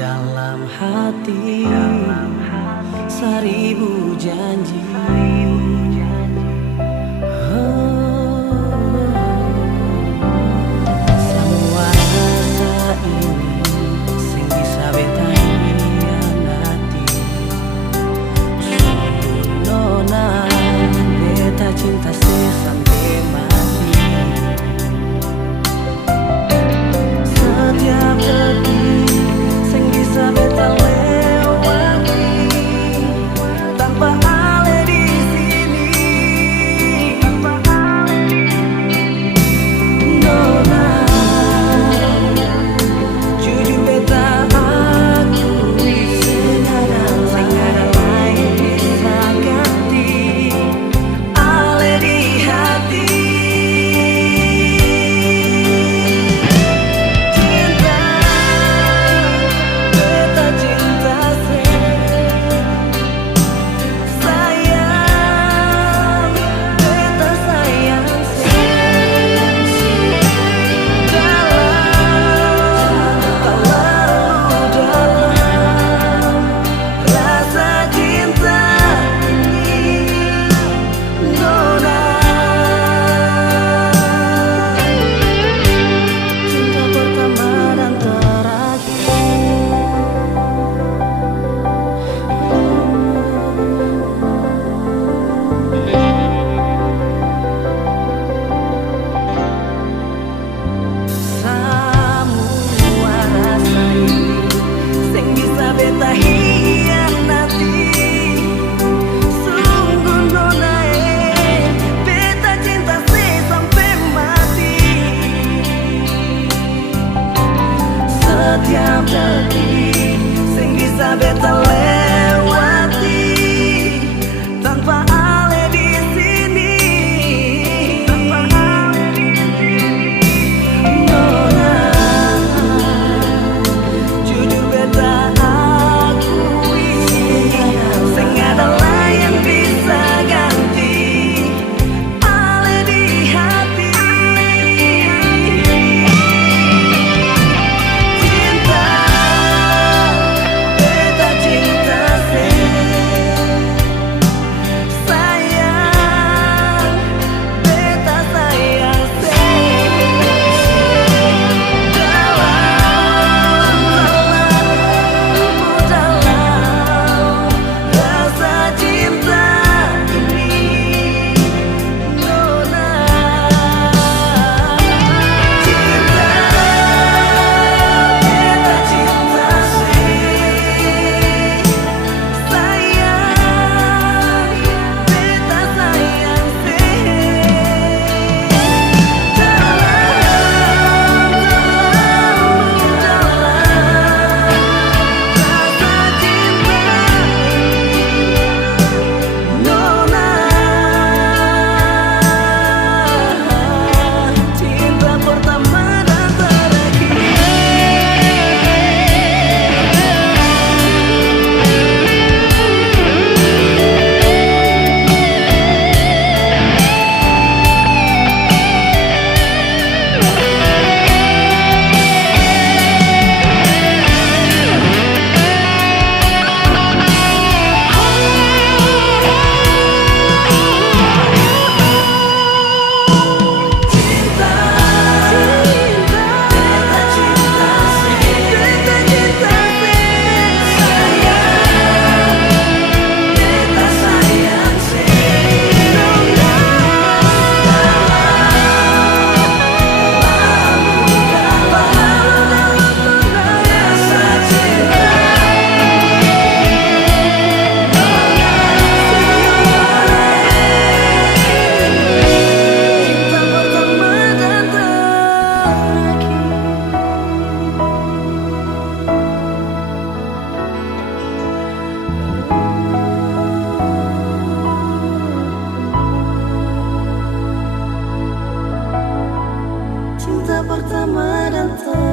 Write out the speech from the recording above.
dalam hati, seribu janji. Semua rasa ini sing bisa beta hianati. Sungguh nona, beta cinta sampai mati. Setiap detik sing bisa beta lewati tanpa ale di sini. Nona, jujur beta akui senada lain bisa ganti ale di hati. Beta hianati, sungguh nona, beta cinta sampai mati. Setiap detik sing bisa beta lewati tanpa ale di sini. Nona, jujur beta pertama dan terakhir.